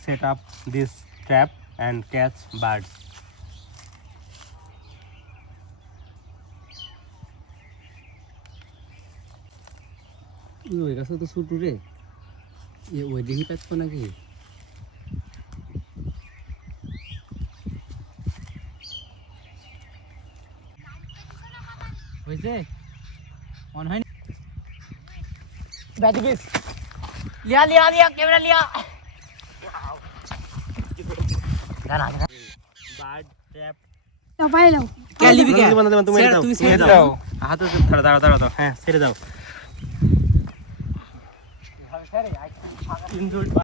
set up this trap and catch birds. ওই গাছে তো ছোট রে ওই দেখি পাচ্ছ নাকি হয়েছে মনে হয় बैठ गई लिया लिया लिया कैमरा लिया गाना गाना Bird trap. तो पाई लो क्या लिबी क्या তুমি ছেড়ে দাও হাতে দাও দাও হ্যাঁ ছেড়ে দাও